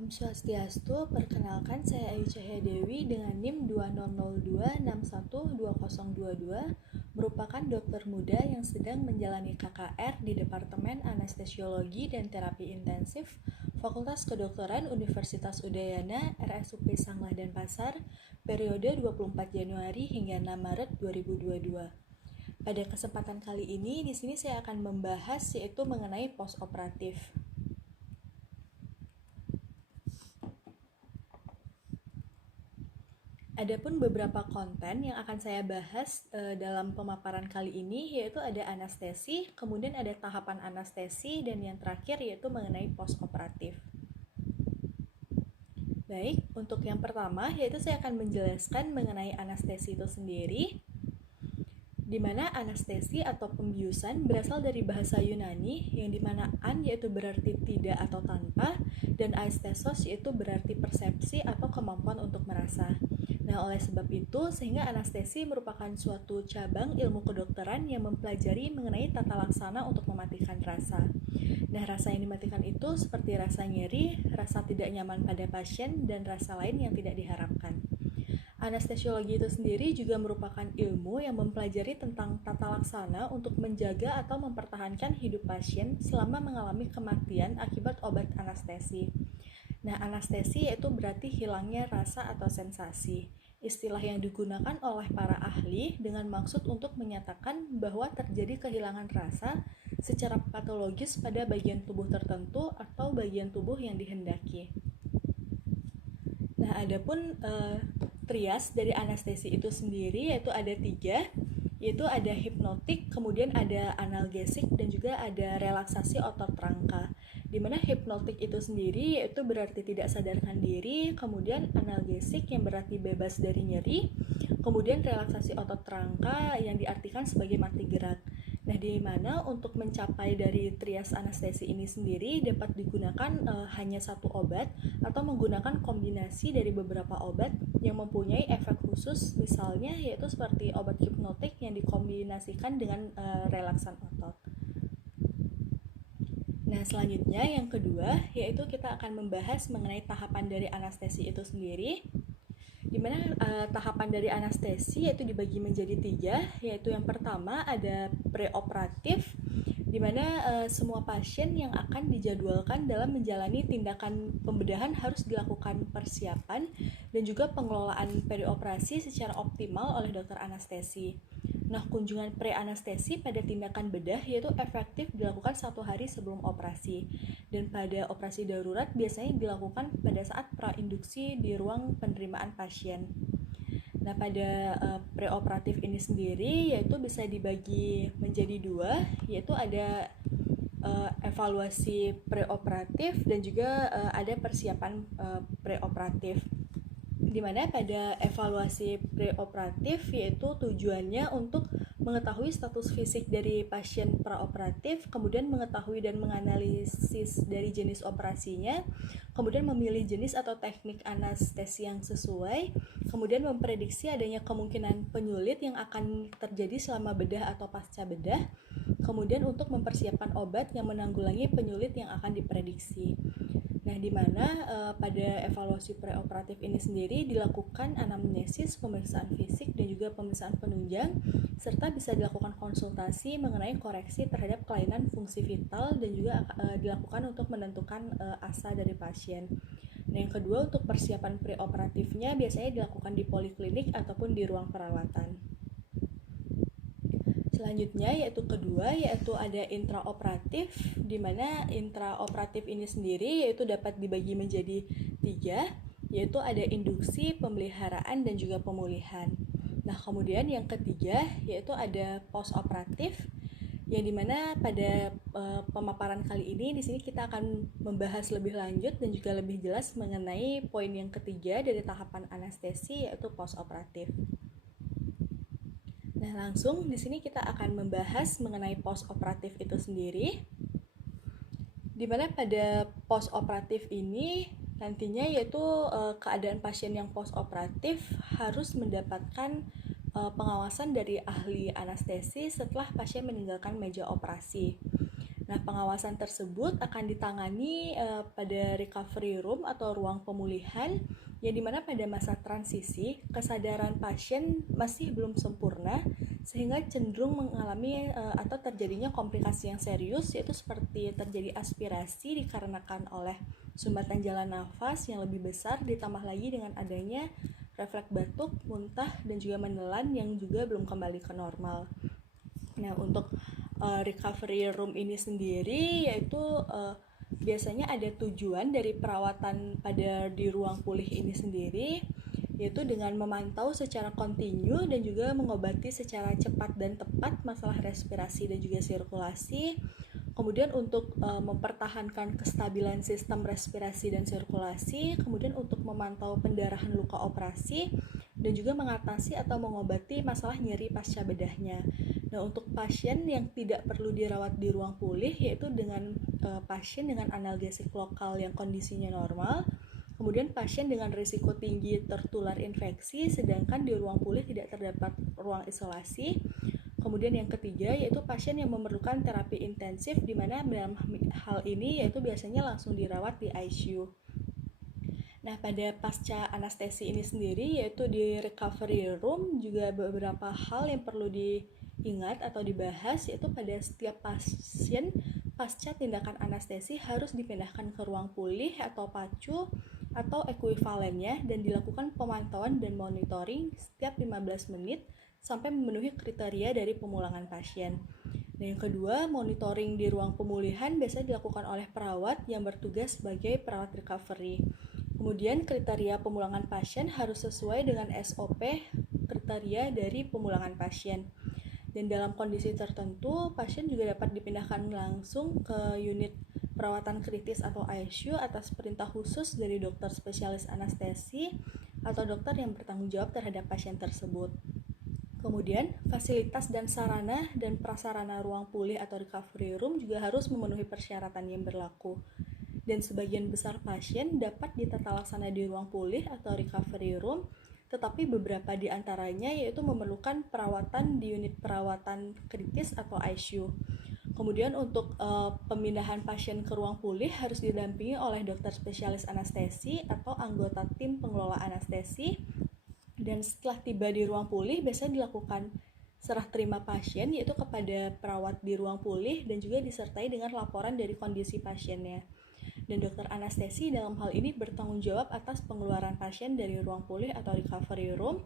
Om Swastiastu, perkenalkan saya Ayu Cahya Dewi dengan NIM 2002612022, merupakan dokter muda yang sedang menjalani KKR di Departemen Anestesiologi dan Terapi Intensif, Fakultas Kedokteran Universitas Udayana, RSUP Sanglah Denpasar, periode 24 Januari hingga 6 Maret 2022. Pada kesempatan kali ini, di sini saya akan membahas yaitu mengenai postoperatif. Adapun beberapa konten yang akan saya bahas dalam pemaparan kali ini yaitu ada anestesi, kemudian ada tahapan anestesi, dan yang terakhir yaitu mengenai postoperatif. Baik, untuk yang pertama yaitu saya akan menjelaskan mengenai anestesi itu sendiri, di mana anestesi atau pembiusan berasal dari bahasa Yunani yang dimana an yaitu berarti tidak atau tanpa, dan aesthesos yaitu berarti persepsi atau kemampuan untuk merasa. Nah, oleh sebab itu, sehingga anestesi merupakan suatu cabang ilmu kedokteran yang mempelajari mengenai tata laksana untuk mematikan rasa. Nah, rasa yang dimatikan itu seperti rasa nyeri, rasa tidak nyaman pada pasien, dan rasa lain yang tidak diharapkan. Anestesiologi itu sendiri juga merupakan ilmu yang mempelajari tentang tata laksana untuk menjaga atau mempertahankan hidup pasien selama mengalami kematian akibat obat anestesi. Nah, anestesi yaitu berarti hilangnya rasa atau sensasi. Istilah yang digunakan oleh para ahli dengan maksud untuk menyatakan bahwa terjadi kehilangan rasa secara patologis pada bagian tubuh tertentu atau bagian tubuh yang dihendaki. Nah, adapun trias dari anestesi itu sendiri yaitu ada 3, yaitu ada hipnotik, kemudian ada analgesik, dan juga ada relaksasi otot rangka. Dimana hipnotik itu sendiri yaitu berarti tidak sadarkan diri, kemudian analgesik yang berarti bebas dari nyeri, kemudian relaksasi otot rangka yang diartikan sebagai mati gerak. Nah, di mana untuk mencapai dari trias anestesi ini sendiri dapat digunakan hanya satu obat atau menggunakan kombinasi dari beberapa obat yang mempunyai efek khusus, misalnya yaitu seperti obat hipnotik yang dikombinasikan dengan relaksan otot. Nah, selanjutnya yang kedua yaitu kita akan membahas mengenai tahapan dari anestesi itu sendiri, di mana tahapan dari anestesi yaitu dibagi menjadi 3, yaitu yang pertama ada preoperatif, di mana semua pasien yang akan dijadwalkan dalam menjalani tindakan pembedahan harus dilakukan persiapan dan juga pengelolaan perioperasi secara optimal oleh dokter anestesi. Nah, kunjungan pre-anestesi pada tindakan bedah yaitu efektif dilakukan 1 hari sebelum operasi, dan pada operasi darurat biasanya dilakukan pada saat prainduksi di ruang penerimaan pasien. Nah, pada preoperatif ini sendiri yaitu bisa dibagi menjadi 2, yaitu ada evaluasi preoperatif dan juga ada persiapan preoperatif. Dimana pada evaluasi preoperatif yaitu tujuannya untuk mengetahui status fisik dari pasien praoperatif, kemudian mengetahui dan menganalisis dari jenis operasinya, kemudian memilih jenis atau teknik anestesi yang sesuai, kemudian memprediksi adanya kemungkinan penyulit yang akan terjadi selama bedah atau pasca bedah, kemudian untuk mempersiapkan obat yang menanggulangi penyulit yang akan diprediksi. Nah, di mana pada evaluasi preoperatif ini sendiri dilakukan anamnesis, pemeriksaan fisik, dan juga pemeriksaan penunjang, serta bisa dilakukan konsultasi mengenai koreksi terhadap kelainan fungsi vital dan juga dilakukan untuk menentukan asa dari pasien. Nah, yang kedua untuk persiapan preoperatifnya biasanya dilakukan di poliklinik ataupun di ruang perawatan. Selanjutnya yaitu kedua yaitu ada intraoperatif, di mana intraoperatif ini sendiri yaitu dapat dibagi menjadi 3, yaitu ada induksi, pemeliharaan, dan juga pemulihan. Nah, kemudian yang ketiga yaitu ada postoperatif, yang dimana pada pemaparan kali ini di sini kita akan membahas lebih lanjut dan juga lebih jelas mengenai poin yang ketiga dari tahapan anestesi yaitu postoperatif. Nah, langsung di sini kita akan membahas mengenai postoperatif itu sendiri, di mana pada postoperatif ini nantinya yaitu keadaan pasien yang postoperatif harus mendapatkan pengawasan dari ahli anestesi setelah pasien meninggalkan meja operasi. Nah, pengawasan tersebut akan ditangani pada recovery room atau ruang pemulihan, yang dimana pada masa transisi kesadaran pasien masih belum sempurna sehingga cenderung mengalami atau terjadinya komplikasi yang serius, yaitu seperti terjadi aspirasi dikarenakan oleh sumbatan jalan nafas yang lebih besar, ditambah lagi dengan adanya refleks batuk, muntah, dan juga menelan yang juga belum kembali ke normal. Nah, untuk recovery room ini sendiri yaitu biasanya ada tujuan dari perawatan pada di ruang pulih ini sendiri, yaitu dengan memantau secara kontinu dan juga mengobati secara cepat dan tepat masalah respirasi dan juga sirkulasi. Kemudian untuk mempertahankan kestabilan sistem respirasi dan sirkulasi, kemudian untuk memantau pendarahan luka operasi, dan juga mengatasi atau mengobati masalah nyeri pasca bedahnya. Nah, untuk pasien yang tidak perlu dirawat di ruang pulih, yaitu dengan pasien dengan analgesik lokal yang kondisinya normal, kemudian pasien dengan risiko tinggi tertular infeksi, sedangkan di ruang pulih tidak terdapat ruang isolasi. Kemudian yang ketiga yaitu pasien yang memerlukan terapi intensif, di mana dalam hal ini yaitu biasanya langsung dirawat di ICU. Nah, pada pasca anestesi ini sendiri, yaitu di recovery room, juga beberapa hal yang perlu diingat atau dibahas, yaitu pada setiap pasien pasca tindakan anestesi harus dipindahkan ke ruang pulih atau PACU atau ekuivalennya, dan dilakukan pemantauan dan monitoring setiap 15 menit sampai memenuhi kriteria dari pemulangan pasien. Nah, yang kedua, monitoring di ruang pemulihan biasanya dilakukan oleh perawat yang bertugas sebagai perawat recovery. Kemudian kriteria pemulangan pasien harus sesuai dengan SOP kriteria dari pemulangan pasien. Dan dalam kondisi tertentu, pasien juga dapat dipindahkan langsung ke unit perawatan kritis atau ICU atas perintah khusus dari dokter spesialis anestesi atau dokter yang bertanggung jawab terhadap pasien tersebut. Kemudian, fasilitas dan sarana dan prasarana ruang pulih atau recovery room juga harus memenuhi persyaratan yang berlaku. Dan sebagian besar pasien dapat ditata laksana di ruang pulih atau recovery room, tetapi beberapa di antaranya yaitu memerlukan perawatan di unit perawatan kritis atau ICU. Kemudian untuk pemindahan pasien ke ruang pulih harus didampingi oleh dokter spesialis anestesi atau anggota tim pengelola anestesi. Dan setelah tiba di ruang pulih, biasanya dilakukan serah terima pasien yaitu kepada perawat di ruang pulih dan juga disertai dengan laporan dari kondisi pasiennya. Dan dokter anestesi dalam hal ini bertanggung jawab atas pengeluaran pasien dari ruang pulih atau recovery room.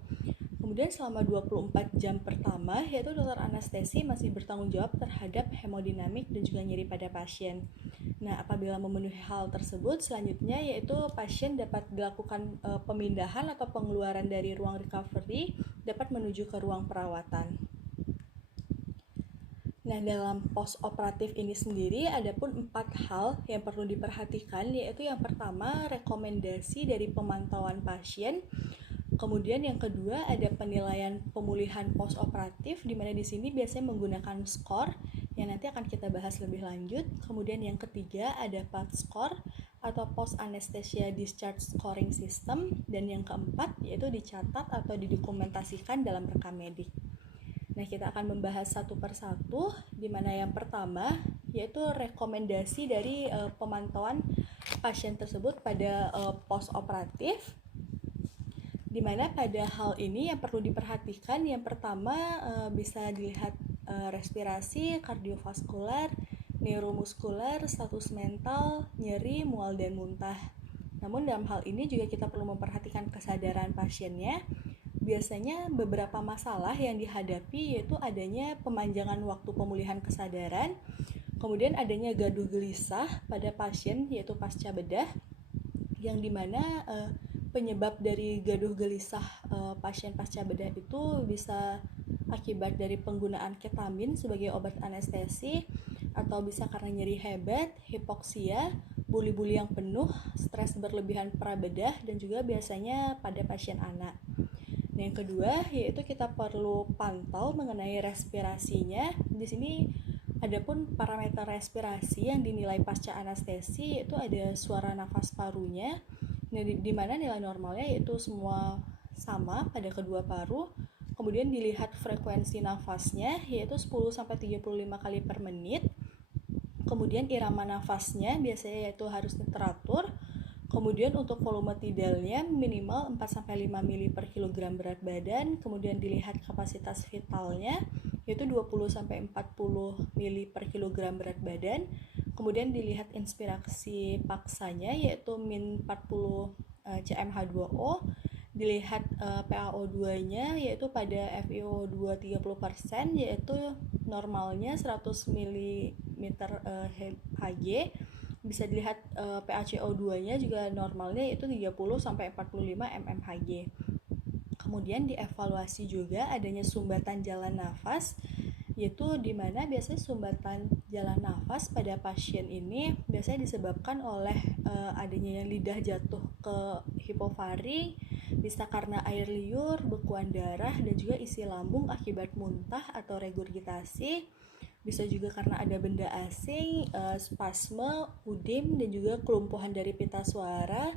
Kemudian selama 24 jam pertama, yaitu dokter anestesi masih bertanggung jawab terhadap hemodinamik dan juga nyeri pada pasien. Nah, apabila memenuhi hal tersebut, selanjutnya yaitu pasien dapat dilakukan pemindahan atau pengeluaran dari ruang recovery dapat menuju ke ruang perawatan. Nah, dalam post-operatif ini sendiri ada pun 4 hal yang perlu diperhatikan, yaitu yang pertama rekomendasi dari pemantauan pasien. Kemudian yang kedua ada penilaian pemulihan post-operatif, di mana di sini biasanya menggunakan skor yang nanti akan kita bahas lebih lanjut. Kemudian yang ketiga ada PAD score atau Post Anesthesia Discharge Scoring System, dan yang keempat yaitu dicatat atau didokumentasikan dalam rekam medik. Nah, kita akan membahas satu persatu, di mana yang pertama yaitu rekomendasi dari pemantauan pasien tersebut pada post-operatif, di mana pada hal ini yang perlu diperhatikan yang pertama bisa dilihat respirasi, kardiovaskular, neuromuskular, status mental, nyeri, mual, dan muntah. Namun dalam hal ini juga kita perlu memperhatikan kesadaran pasiennya. Biasanya beberapa masalah yang dihadapi yaitu adanya pemanjangan waktu pemulihan kesadaran, kemudian adanya gaduh gelisah pada pasien yaitu pasca bedah, yang dimana penyebab dari gaduh gelisah pasien pasca bedah itu bisa akibat dari penggunaan ketamin sebagai obat anestesi, atau bisa karena nyeri hebat, hipoksia, buli-buli yang penuh, stres berlebihan prabedah, dan juga biasanya pada pasien anak. Nah, yang kedua yaitu kita perlu pantau mengenai respirasinya. Di sini adapun parameter respirasi yang dinilai pasca anestesi yaitu ada suara nafas parunya, di mana nilai normalnya yaitu semua sama pada kedua paru. Kemudian dilihat frekuensi nafasnya yaitu 10-35 kali per menit. Kemudian irama nafasnya biasanya yaitu harus teratur. Kemudian untuk volume tidalnya minimal 4-5 mili per kilogram berat badan. Kemudian dilihat kapasitas vitalnya yaitu 20-40 mili per kilogram berat badan. Kemudian dilihat inspirasi paksanya yaitu min 40 cmH2O. Dilihat PaO2-nya yaitu pada FiO2 30% yaitu normalnya 100 ml Hg. Bisa dilihat PaCO2-nya juga normalnya yaitu 30-45 mmHg. Kemudian dievaluasi juga adanya sumbatan jalan nafas, yaitu di mana biasanya sumbatan jalan nafas pada pasien ini biasanya disebabkan oleh adanya lidah jatuh ke hipofaring, bisa karena air liur, bekuan darah, dan juga isi lambung akibat muntah atau regurgitasi. Bisa juga karena ada benda asing, spasme, udim, dan juga kelumpuhan dari pita suara.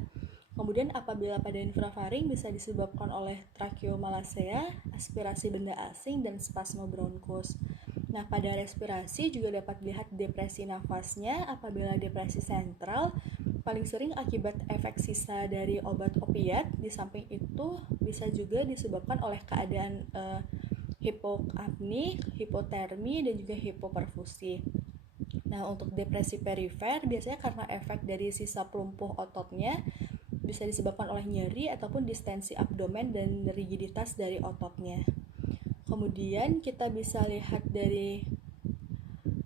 Kemudian apabila pada infrafaring bisa disebabkan oleh tracheomalacea, aspirasi benda asing, dan spasme bronkus. Nah, pada respirasi juga dapat dilihat depresi nafasnya. Apabila depresi sentral, paling sering akibat efek sisa dari obat opiat. Di samping itu bisa juga disebabkan oleh keadaan hipokapni, hipotermi, dan juga hipoperfusi. Nah, untuk depresi perifer biasanya karena efek dari sisa pelumpuh ototnya, bisa disebabkan oleh nyeri ataupun distensi abdomen dan rigiditas dari ototnya. Kemudian kita bisa lihat dari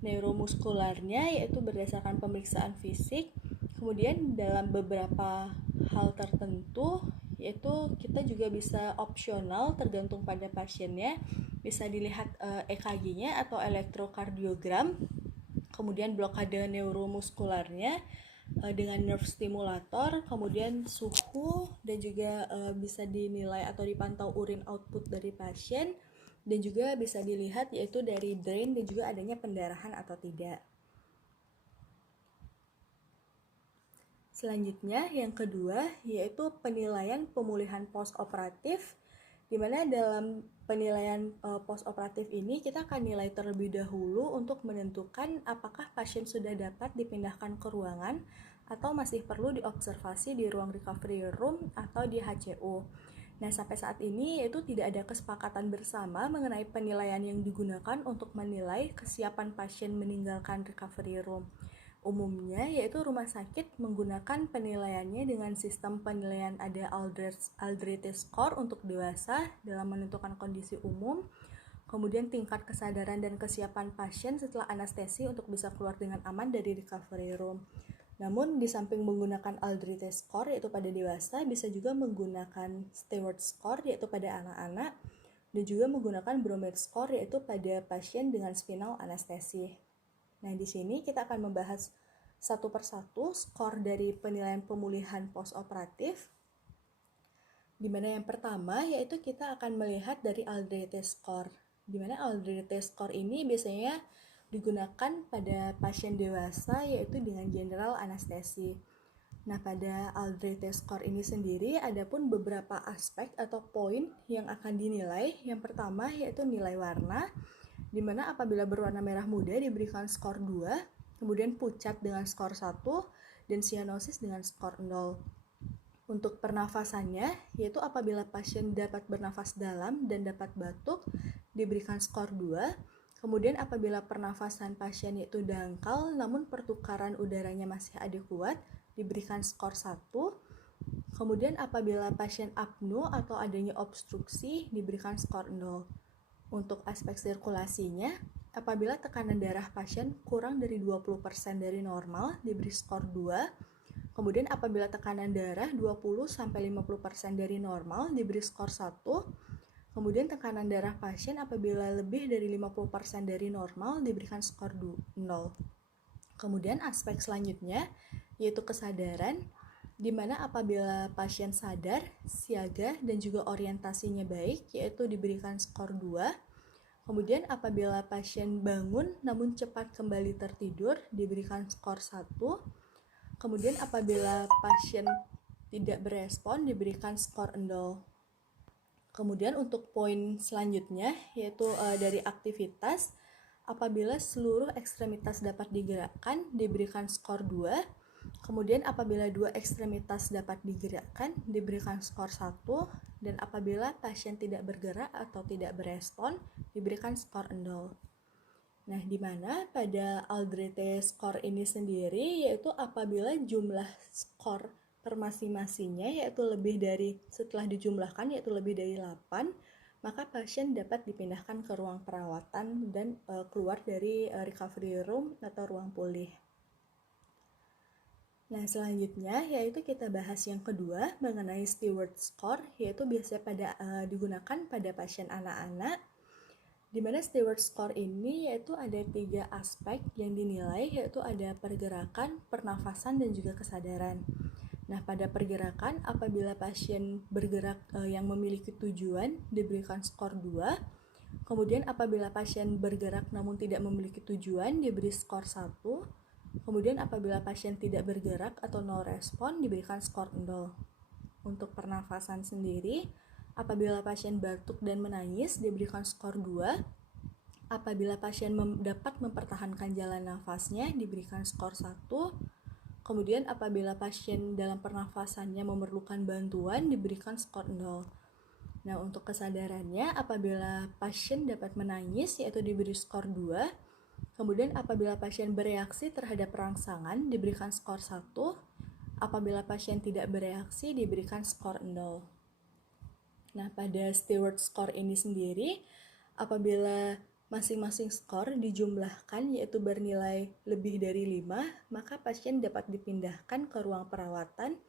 neuromuskularnya yaitu berdasarkan pemeriksaan fisik. Kemudian dalam beberapa hal tertentu yaitu kita juga bisa opsional tergantung pada pasiennya, bisa dilihat EKG-nya atau elektrokardiogram. Kemudian blokade neuromuskularnya dengan nerve stimulator, kemudian suhu, dan juga bisa dinilai atau dipantau urin output dari pasien, dan juga bisa dilihat yaitu dari drain dan juga adanya pendarahan atau tidak. Selanjutnya yang kedua yaitu penilaian pemulihan postoperatif, di mana dalam penilaian postoperatif ini kita akan nilai terlebih dahulu untuk menentukan apakah pasien sudah dapat dipindahkan ke ruangan atau masih perlu diobservasi di ruang recovery room atau di HCU. Nah, sampai saat ini yaitu tidak ada kesepakatan bersama mengenai penilaian yang digunakan untuk menilai kesiapan pasien meninggalkan recovery room. Umumnya yaitu rumah sakit menggunakan penilaiannya dengan sistem penilaian ada Aldrich score untuk dewasa dalam menentukan kondisi umum, kemudian tingkat kesadaran dan kesiapan pasien setelah anestesi untuk bisa keluar dengan aman dari recovery room. Namun di samping menggunakan Aldrich score yaitu pada dewasa, bisa juga menggunakan Stewart score yaitu pada anak-anak, dan juga menggunakan Bromide score yaitu pada pasien dengan spinal anestesi. Nah, di sini kita akan membahas satu persatu skor dari penilaian pemulihan postoperatif, di mana yang pertama yaitu kita akan melihat dari Aldrich score, di mana Aldrich score ini biasanya digunakan pada pasien dewasa yaitu dengan general anestesi. Nah, pada Aldrich score ini sendiri ada pun beberapa aspek atau poin yang akan dinilai. Yang pertama yaitu nilai warna, di mana apabila berwarna merah muda diberikan skor 2, kemudian pucat dengan skor 1, dan cyanosis dengan skor 0. Untuk pernafasannya, yaitu apabila pasien dapat bernafas dalam dan dapat batuk, diberikan skor 2. Kemudian apabila pernafasan pasien yaitu dangkal namun pertukaran udaranya masih adekuat, diberikan skor 1. Kemudian apabila pasien apnu atau adanya obstruksi, diberikan skor 0. Untuk aspek sirkulasinya, apabila tekanan darah pasien kurang dari 20% dari normal, diberi skor 2. Kemudian apabila tekanan darah 20-50% dari normal, diberi skor 1. Kemudian tekanan darah pasien apabila lebih dari 50% dari normal diberikan skor 0. Kemudian aspek selanjutnya yaitu kesadaran, di mana apabila pasien sadar, siaga, dan juga orientasinya baik yaitu diberikan skor 2. Kemudian apabila pasien bangun namun cepat kembali tertidur diberikan skor 1. Kemudian apabila pasien tidak berespon diberikan skor 0. Kemudian untuk poin selanjutnya yaitu dari aktivitas, Apabila seluruh ekstremitas dapat digerakkan, diberikan skor 2. Kemudian apabila dua ekstremitas dapat digerakkan, diberikan skor 1. Dan apabila pasien tidak bergerak atau tidak berespon, diberikan skor 0. Nah, di mana pada Aldrete skor ini sendiri yaitu apabila jumlah skor per masing-masingnya yaitu lebih dari, setelah dijumlahkan yaitu lebih dari 8, maka pasien dapat dipindahkan ke ruang perawatan dan keluar dari recovery room atau ruang pulih. Nah, selanjutnya yaitu kita bahas yang kedua mengenai Stewart score, yaitu biasanya digunakan pada pasien anak-anak. Di mana Stewart score ini yaitu ada 3 aspek yang dinilai, yaitu ada pergerakan, pernafasan, dan juga kesadaran. Nah, pada pergerakan, apabila pasien bergerak yang memiliki tujuan, diberikan skor 2. Kemudian apabila pasien bergerak namun tidak memiliki tujuan, diberi skor 1. Kemudian apabila pasien tidak bergerak atau no respon, diberikan skor 0. Untuk pernafasan sendiri, apabila pasien batuk dan menangis, diberikan skor 2. Apabila pasien dapat mempertahankan jalan nafasnya, diberikan skor 1. Kemudian apabila pasien dalam pernafasannya memerlukan bantuan, diberikan skor 0. Nah, untuk kesadarannya, apabila pasien dapat menangis, yaitu diberi skor 2. Kemudian apabila pasien bereaksi terhadap rangsangan, diberikan skor 1. Apabila pasien tidak bereaksi, diberikan skor 0. Nah, pada Stewart score ini sendiri, apabila masing-masing skor dijumlahkan yaitu bernilai lebih dari 5, maka pasien dapat dipindahkan ke ruang perawatan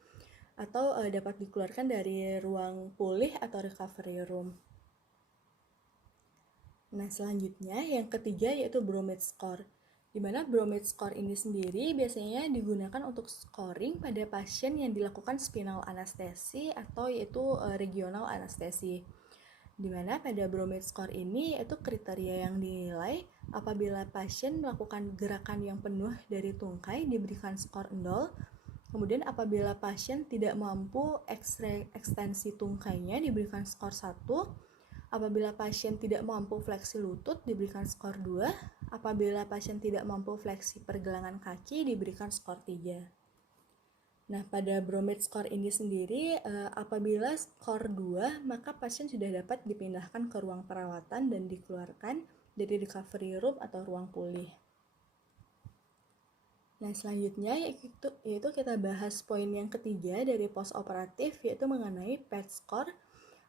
atau dapat dikeluarkan dari ruang pulih atau recovery room. Nah, selanjutnya yang ketiga yaitu Bromide score, di mana Bromide score ini sendiri biasanya digunakan untuk scoring pada pasien yang dilakukan spinal anestesi atau yaitu regional anestesi. Di mana pada Bromide score ini yaitu kriteria yang dinilai apabila pasien melakukan gerakan yang penuh dari tungkai diberikan skor 0. Kemudian apabila pasien tidak mampu ekstensi tungkainya diberikan skor 1. Apabila pasien tidak mampu fleksi lutut diberikan skor 2. Apabila pasien tidak mampu fleksi pergelangan kaki diberikan skor 3. Nah, pada Bromide score ini sendiri, apabila skor 2, maka pasien sudah dapat dipindahkan ke ruang perawatan dan dikeluarkan dari recovery room atau ruang pulih. Nah, selanjutnya yaitu kita bahas poin yang ketiga dari post-operatif, yaitu mengenai PET score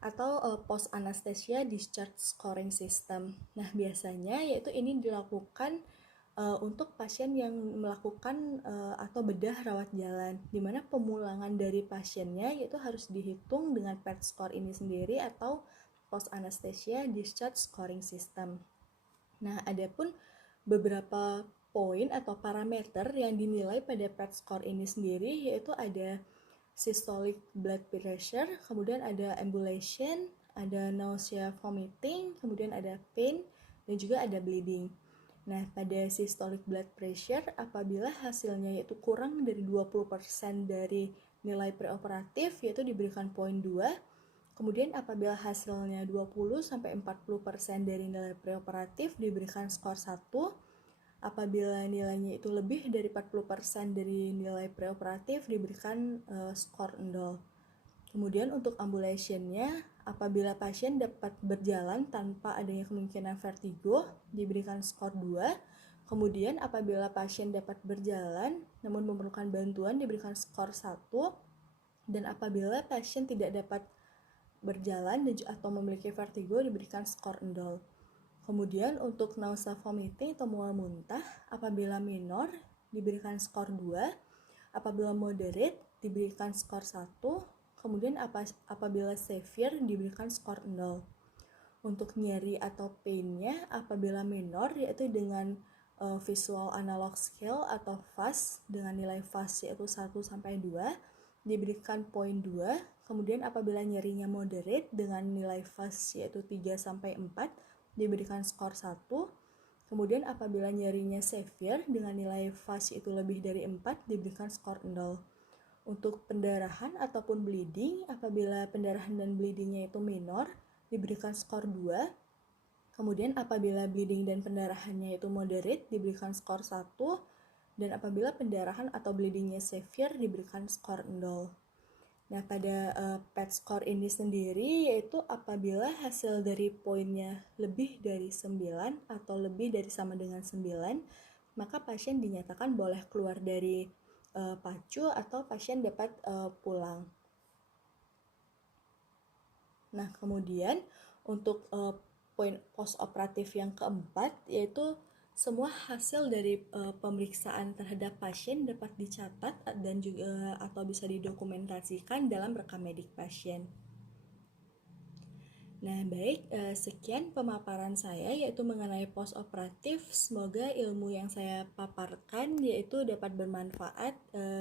atau post anesthesia discharge scoring system. Nah, biasanya yaitu ini dilakukan untuk pasien yang melakukan atau bedah rawat jalan, di mana pemulangan dari pasiennya yaitu harus dihitung dengan PET score ini sendiri atau post anesthesia discharge scoring system. Nah, adapun beberapa poin atau parameter yang dinilai pada PET score ini sendiri yaitu ada systolic blood pressure, kemudian ada ambulation, ada nausea, vomiting, kemudian ada pain, dan juga ada bleeding. Nah, pada systolic blood pressure, apabila hasilnya yaitu kurang dari 20% dari nilai preoperatif, yaitu diberikan poin 2. Kemudian apabila hasilnya 20-40% dari nilai preoperatif, diberikan skor 1. Apabila nilainya itu lebih dari 40% dari nilai preoperatif diberikan skor 0. Kemudian untuk ambulationnya, apabila pasien dapat berjalan tanpa adanya kemungkinan vertigo diberikan skor 2. Kemudian apabila pasien dapat berjalan namun memerlukan bantuan diberikan skor 1. Dan apabila pasien tidak dapat berjalan atau memiliki vertigo diberikan skor 0. Kemudian untuk nausea, vomiting atau mual muntah, apabila minor diberikan skor 2, apabila moderate diberikan skor 1, kemudian apabila severe diberikan skor 0. Untuk nyeri atau pain-nya apabila minor yaitu dengan visual analog scale atau VAS dengan nilai VAS yaitu 1-2 diberikan poin 2. Kemudian apabila nyerinya moderate dengan nilai VAS yaitu 3-4 diberikan skor 1. Kemudian apabila nyerinya severe dengan nilai VAS itu lebih dari 4 diberikan skor 0. Untuk pendarahan ataupun bleeding, apabila pendarahan dan bleedingnya itu minor diberikan skor 2. Kemudian apabila bleeding dan pendarahannya itu moderate diberikan skor 1, dan apabila pendarahan atau bleedingnya severe diberikan skor 0. Nah, pada PET score ini sendiri yaitu apabila hasil dari poinnya lebih dari 9 atau lebih dari sama dengan 9, maka pasien dinyatakan boleh keluar dari PACU atau pasien dapat pulang. Nah, kemudian untuk poin postoperatif yang keempat yaitu semua hasil dari pemeriksaan terhadap pasien dapat dicatat dan juga atau bisa didokumentasikan dalam rekam medik pasien. Nah, baik, sekian pemaparan saya yaitu mengenai postoperatif. Semoga ilmu yang saya paparkan yaitu dapat bermanfaat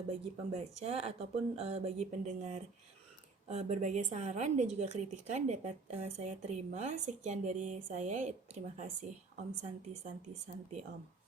bagi pembaca ataupun bagi pendengar. Berbagai saran dan juga kritikan dapat saya terima. Sekian dari saya, terima kasih. Om Santi Santi Santi Om.